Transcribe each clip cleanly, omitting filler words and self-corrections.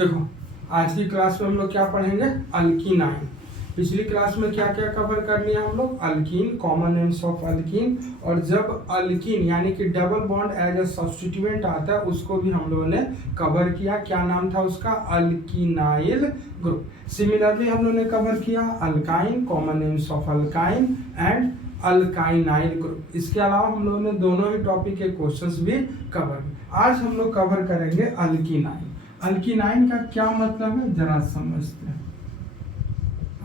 देखो आज की क्लास में हम लोग क्या पढ़ेंगे, अल्कीनाइन। पिछली क्लास में क्या क्या कवर कर लिया हम लोग, alkene, common names of alkene, और जब अल्कीन यानी कि double bond as a substituent आता है उसको भी हम लोगों ने कवर किया। क्या नाम था उसका, अल्कीनाइल ग्रुप। सिमिलरली हम लोगों ने कवर किया alkyne, common names of alkyne and alkynyl group. इसके अलावा हम लोगों ने दोनों ही टॉपिक के क्वेश्चंस भी कवर किए। आज हम लोग कवर करेंगे अल्कीनाइन। अल्कीनाइन का क्या मतलब है जरा समझते हैं।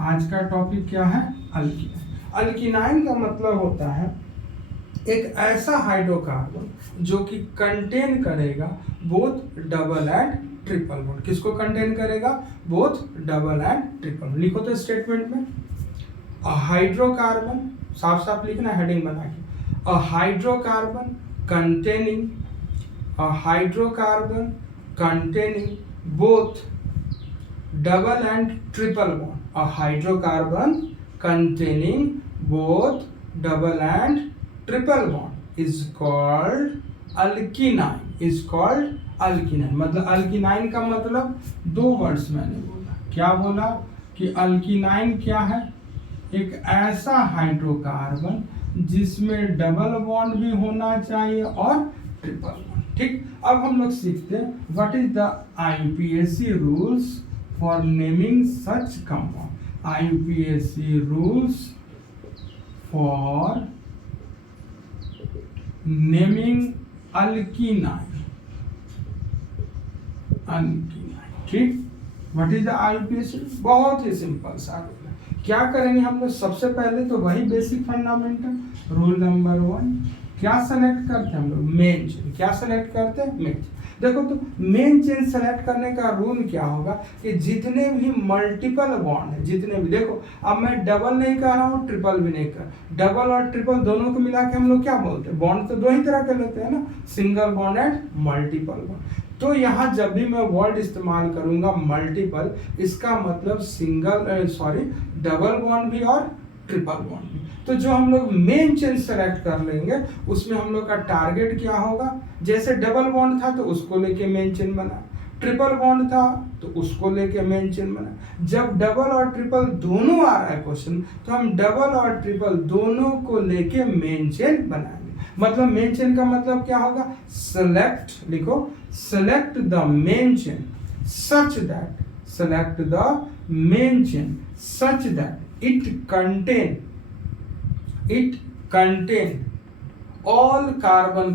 आज का टॉपिक क्या है, अल्कीनाइन। अल्कीनाइन का मतलब होता है एक ऐसा हाइड्रोकार्बन जो कि कंटेन करेगा both double and triple bond. किसको कंटेन करेगा, बोथ डबल एंड ट्रिपल। लिखो तो स्टेटमेंट में, अ हाइड्रोकार्बन, साफ साफ लिखना हेडिंग बना के, अ hydrocarbon containing, a hydrocarbon containing both double and triple bond. A hydrocarbon containing both double and triple bond is called alkenine. Is called alkenine. मतलब अल्कीनाइन का मतलब दो वर्ड्स मैंने बोला। क्या बोला कि अल्कीनाइन क्या है, एक ऐसा हाइड्रोकार्बन जिसमें डबल बॉन्ड भी होना चाहिए और ट्रिपल बॉन्ड। ठीक, अब हम लोग सीखते हैं what is the IUPAC rules for naming such compound. IUPAC rules for naming alkenyne. Alkenyne, ठीक, व्हाट इज द आईयूपीएसी, बहुत ही सिंपल सा रूल है। क्या करेंगे हम लोग, सबसे पहले तो वही बेसिक फंडामेंटल रूल नंबर 1, क्या सेलेक्ट करते हैं हम लोग, मेन चेन। क्या सेलेक्ट करते हैं, मेन चेन। देखो तो मेन चेन सेलेक्ट करने का रूल क्या होगा कि जितने भी मल्टीपल बॉन्ड है, जितने भी, देखो अब मैं डबल नहीं कर रहा हूँ, ट्रिपल भी नहीं कर, डबल और ट्रिपल दोनों को मिला के हम लोग क्या बोलते हैं, बॉन्ड तो दो ही तरह के लेते हैं ना, single bond and multiple bond. तो यहाँ जब भी मैं वर्ड इस्तेमाल करूंगा मल्टीपल, इसका मतलब सिंगल डबल बॉन्ड भी और ट्रिपल बॉन्ड भी। तो जो हम लोग मेन चेन सेलेक्ट कर लेंगे उसमें हम लोग का टारगेट क्या होगा, जैसे डबल बॉन्ड था तो उसको लेके मेन चेन बना, ट्रिपल बॉन्ड था तो उसको लेके मेन चेन बना। जब डबल और ट्रिपल दोनों आ रहा है क्वेश्चन तो हम डबल और ट्रिपल दोनों को लेके मेन चेन बनाएंगे। मतलब मेन चेन का मतलब क्या होगा, सेलेक्ट, लिखो, select the main chain such that, select the main chain such that it contain all carbon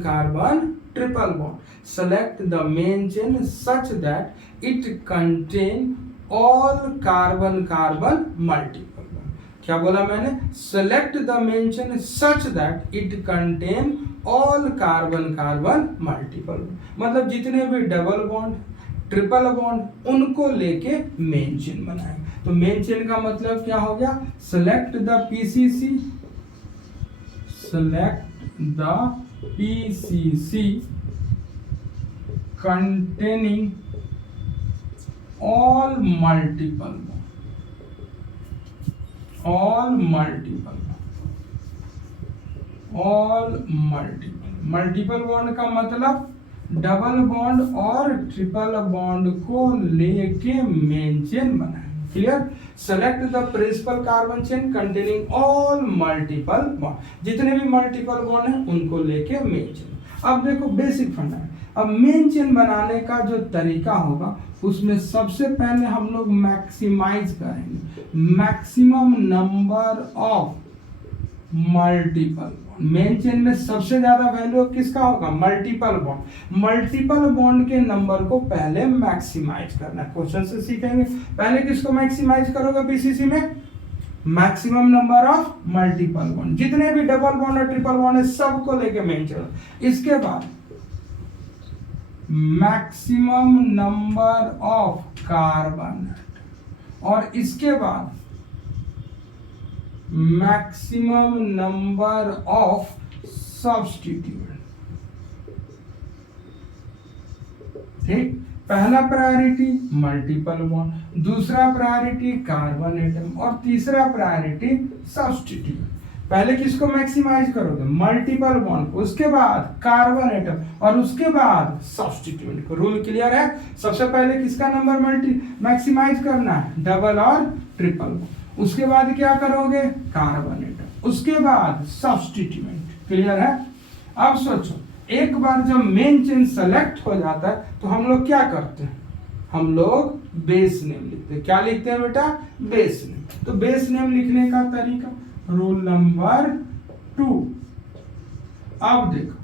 triple bond. Select the main chain such that it contain all carbon multiple bond. क्या बोला मैंने, select the main chain such that it contain all carbon multiple bond. मतलब जितने भी double bond triple bond उनको लेके main chain बनाएंगे। तो मेन चेन का मतलब क्या हो गया, select the PCC, select the PCC containing all multiple multiple bond का मतलब डबल बॉन्ड और ट्रिपल बॉन्ड को लेके मेन चेन बनाए। Clear, select the principal carbon chain containing all multiple bond, जितने भी मल्टीपल बॉन्ड हैं उनको लेके मेन चेन। अब देखो बेसिक फंडा, अब मेन चेन बनाने का जो तरीका होगा उसमें सबसे पहले हम लोग मैक्सिमाइज करेंगे, maximum number of multiple. Main chain में सबसे ज्यादा वैल्यू किसका होगा, मल्टीपल बॉन्ड। मल्टीपल बॉन्ड के नंबर को पहले मैक्सिमाइज करना, क्वेश्चन से सीखेंगे। पहले किसको मैक्सिमाइज करोगे पीसीसी में, maximum number of multiple bond, जितने भी डबल बॉन्ड और ट्रिपल बॉन्ड है सबको लेके मेन चेन। इसके बाद मैक्सिमम नंबर ऑफ कार्बन, और इसके बाद मैक्सिमम नंबर ऑफ सब्स्टिट्यूएंट। ठीक, पहला प्रायोरिटी मल्टीपल बॉन्ड, दूसरा प्रायोरिटी कार्बन एटम और तीसरा प्रायोरिटी सब्स्टिट्यूएंट। पहले किसको मैक्सिमाइज करोगे? मल्टीपल बॉन्ड, उसके बाद कार्बन एटम और उसके बाद सब्स्टिट्यूएंट को। रूल क्लियर है? सबसे पहले किसका नंबर मैक्सिमाइज करना है? डबल और ट्रिपल बॉन्ड। उसके बाद क्या करोगे? कार्बन एटम, उसके बाद सब्स्टिट्यूएंट। क्लियर है? अब सोचो, एक बार जब मेन चेन सेलेक्ट हो जाता है तो हम लोग क्या करते हैं? हम लोग बेस नेम लिखते हैं। क्या लिखते हैं बेटा? Base name. तो बेस नेम लिखने का तरीका, रूल नंबर 2। अब देखो,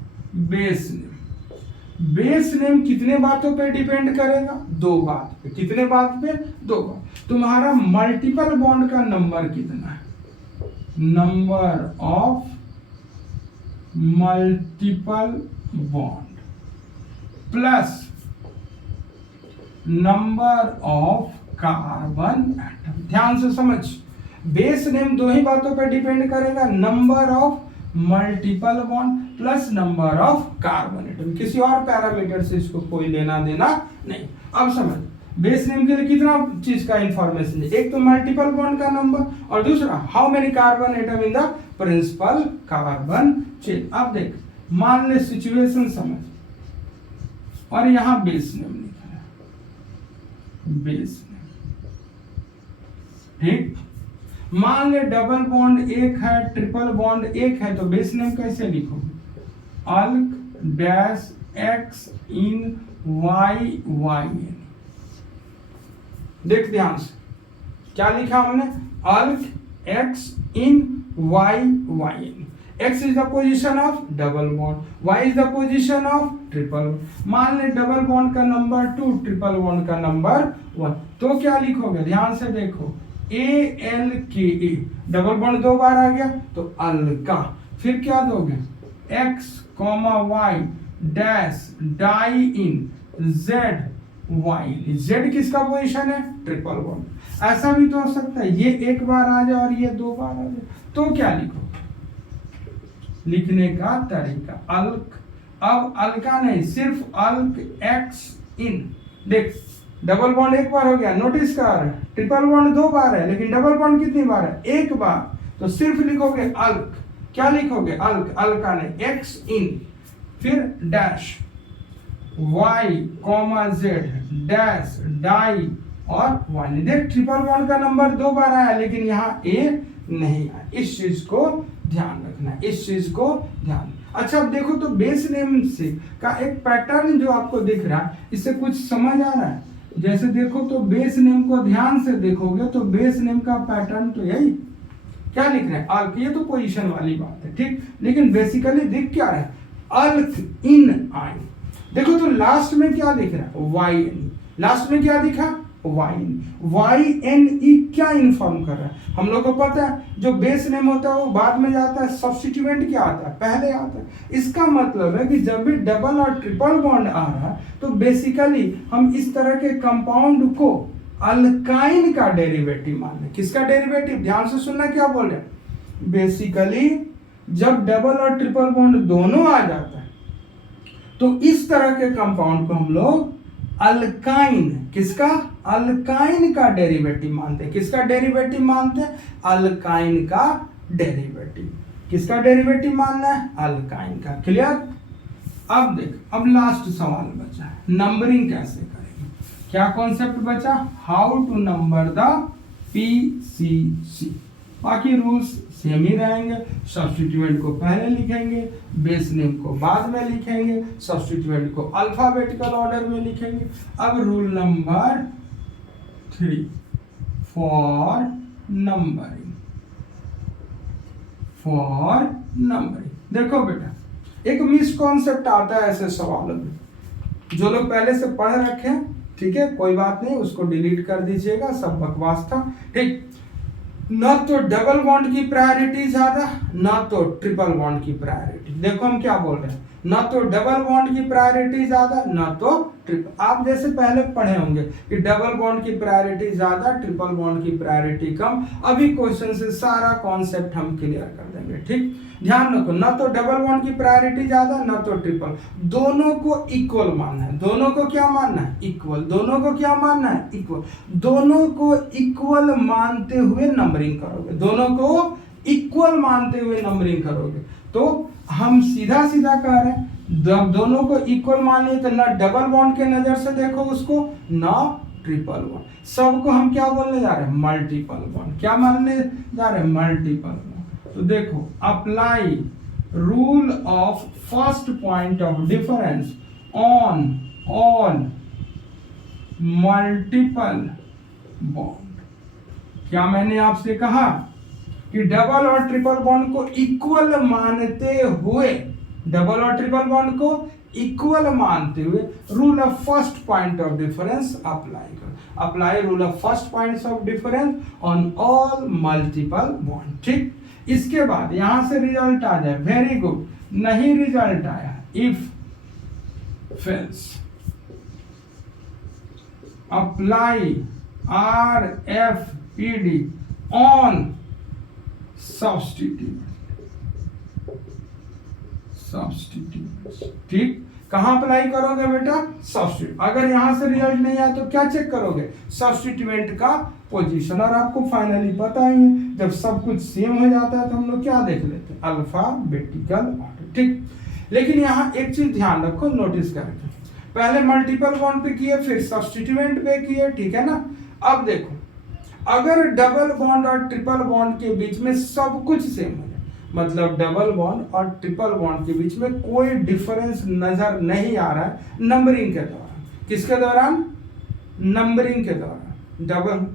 बेस नेम, बेस नेम कितने बातों पे डिपेंड करेगा? 2 बात पे। कितने बात पे? 2 बात। तुम्हारा मल्टीपल बॉन्ड का नंबर कितना है? Number of multiple bond plus number of carbon atom. ध्यान से समझ, बेस नेम 2 ही बातों पर डिपेंड करेगा, number of multiple bond plus number of carbon atom. किसी और पैरामीटर से इसको कोई लेना देना नहीं। अब समझ, बेस नेम के लिए कितना चीज का इंफॉर्मेशन है? एक तो मल्टीपल बॉन्ड का नंबर और दूसरा how many carbon atom in the principal carbon chain. अब देख, मान ले सिचुएशन समझ, और यहां बेस नेम लिखा है, बेस नेम। ठीक, मान ले डबल बॉन्ड 1 है, ट्रिपल बॉन्ड 1 है, तो बेस नेम कैसे लिखोगे? Alk dash x en y y n. देख ध्यान से, क्या लिखा हमने? Alk x en y y n. X is the position of double bond, Y is the position of triple. मान ले डबल बॉन्ड का नंबर 2, ट्रिपल बॉन्ड का नंबर 1, तो क्या लिखोगे? ध्यान से देखो, ALKA, डबल बॉन्ड 2 बार आ गया तो अल्का। फिर क्या दोगे? X, Y डैश डाई इन Z Y। Z किसका पोजिशन है? Triple bond. ऐसा भी तो हो सकता है ये 1 बार आ जाए और ये 2 बार आ जाए, तो क्या लिखोगे? लिखने का तरीका, अल्क। अब अल्का नहीं, सिर्फ अल्क एक्स इन। देख, डबल बॉन्ड 1 बार हो गया, नोटिस कर, ट्रिपल बॉन्ड 2 बार है, लेकिन डबल बॉन्ड कितनी बार है? 1 बार। तो सिर्फ लिखोगे अल्क। क्या लिखोगे? अल्क, अल्का नहीं, एक्स इन, फिर dash y comma z dash di और वन। देख, ट्रिपल बॉन्ड का नंबर 2 बार आया, लेकिन यहाँ ए नहीं आया। इस चीज को ध्यान रखना है, इस चीज को ध्यान। अच्छा, अब देखो तो बेस नेम से का एक पैटर्न जो आपको दिख रहा है, इससे कुछ समझ आ रहा है? जैसे देखो तो बेस नेम को ध्यान से देखोगे तो बेस नेम का पैटर्न तो यही। क्या लिख रहे हैं? अल्क। ये तो पोजीशन वाली बात है, ठीक, लेकिन बेसिकली दिख क्या रहा है? अल्क इन आई। देखो तो लास्ट में क्या दिख रहा है? Y N. लास्ट में क्या दिखा? Y n e. क्या इन्फॉर्म कर रहा है? हम लोग को पता है जो बेस नेम होता है वो बाद में जाता है, सब्स्टिट्यूएंट क्या आता है? पहले आता है। इसका मतलब है कि जब भी डबल और ट्रिपल बॉन्ड आ रहा है तो बेसिकली हम इस तरह के कंपाउंड को अल्काइन का डेरिवेटिव मान रहे। किसका डेरिवेटिव? ध्यान से सुनना क्या बोल रहे हैं। बेसिकली जब डबल और ट्रिपल बॉन्ड दोनों आ जाता है तो इस तरह के कंपाउंड को हम लोग अल्काइन, किसका? अल्काइन का डेरिवेटिव मानते हैं। किसका डेरिवेटिव मानते हैं? अल्काइन का डेरिवेटिव। किसका डेरिवेटिव मानना है? अल्काइन का। क्लियर? अब देख, अब लास्ट सवाल बचा है, नंबरिंग कैसे करेंगे? क्या कॉन्सेप्ट बचा? How to number the PCC। बाकी रूल्स सेम ही रहेंगे। सब्स्टिट्यूएंट को पहले लिखेंगे, बेस नेम को बाद में लिखेंगे, सब्स्टिट्यूएंट को अल्फाबेटिकल ऑर्डर में लिखेंगे। अब rule number 3 for numbering. For numbering देखो बेटा, एक मिसकॉन्सेप्ट आता है ऐसे सवालों में, जो लोग पहले से पढ़ रखे हैं, ठीक है, कोई बात नहीं, उसको डिलीट कर दीजिएगा, सब बकवास था, ठीक। ना तो डबल बॉन्ड की प्रायोरिटी ज्यादा, ना तो ट्रिपल बॉन्ड की प्रायोरिटी। देखो हम क्या बोल रहे हैं, ना तो डबल बॉन्ड की प्रायोरिटी ज्यादा, ना तो ट्रिपल। आप जैसे पहले पढ़े होंगे कि डबल बॉन्ड की प्रायोरिटी ज्यादा, ट्रिपल बॉन्ड की प्रायोरिटी कम। अभी क्वेश्चन से सारा कॉन्सेप्ट हम क्लियर कर देंगे, ठीक। ध्यान रखो, ना तो डबल बॉन्ड की प्रायोरिटी ज्यादा, ना तो ट्रिपल, दोनों को इक्वल मानना है। दोनों को क्या मानना है? इक्वल। दोनों को क्या मानना है? इक्वल। दोनों को इक्वल मानते हुए नंबरिंग करोगे। दोनों को इक्वल मानते हुए नंबरिंग करोगे। तो हम सीधा सीधा कह रहे हैं जब दोनों को इक्वल मानिए तो ना डबल बॉन्ड के नजर से देखो उसको, ना ट्रिपल बॉन्ड, सबको हम क्या बोलने जा रहे हैं, मल्टीपल बॉन्ड। क्या मानने जा रहे हैं, मल्टीपल बॉन्ड। तो देखो, apply rule of first point of difference on all multiple bond. क्या मैंने आपसे कहा कि डबल और ट्रिपल बॉन्ड को इक्वल मानते हुए, डबल और ट्रिपल बॉन्ड को इक्वल मानते हुए rule of first point of difference apply करो। Apply rule of first points of difference on all multiple bond. ठीक, इसके बाद यहां से रिजल्ट आ जाए, वेरी गुड। नहीं रिजल्ट आया, if fails apply RFPD on substitute. ठीक, कहां अप्लाई करोगे बेटा, सब्स्टिट्यूट। अगर यहां से रिजल्ट नहीं आया तो क्या चेक करोगे, सब्स्टिट्यूएंट का पोजीशन। और आपको फाइनली पता ही है जब सब कुछ सेम हो जाता है तो हम लोग क्या देख लेते हैं, अल्फाबेटिकल ऑर्डर। ठीक, लेकिन यहां एक चीज ध्यान रखो, नोटिस करके, पहले मल्टीपल बॉन्ड पे किए, फिर सब्स्टिट्यूएंट पे किए, ठीक है ना। अब देखो, अगर डबल बॉन्ड और ट्रिपल बॉन्ड के बीच में सब कुछ सेम हो जाए, मतलब डबल बॉन्ड और ट्रिपल बॉन्ड के बीच में कोई डिफरेंस नजर नहीं आ रहा है नंबरिंग के दौरान। किसके दौरान, नंबरिंग के दौरान। डबल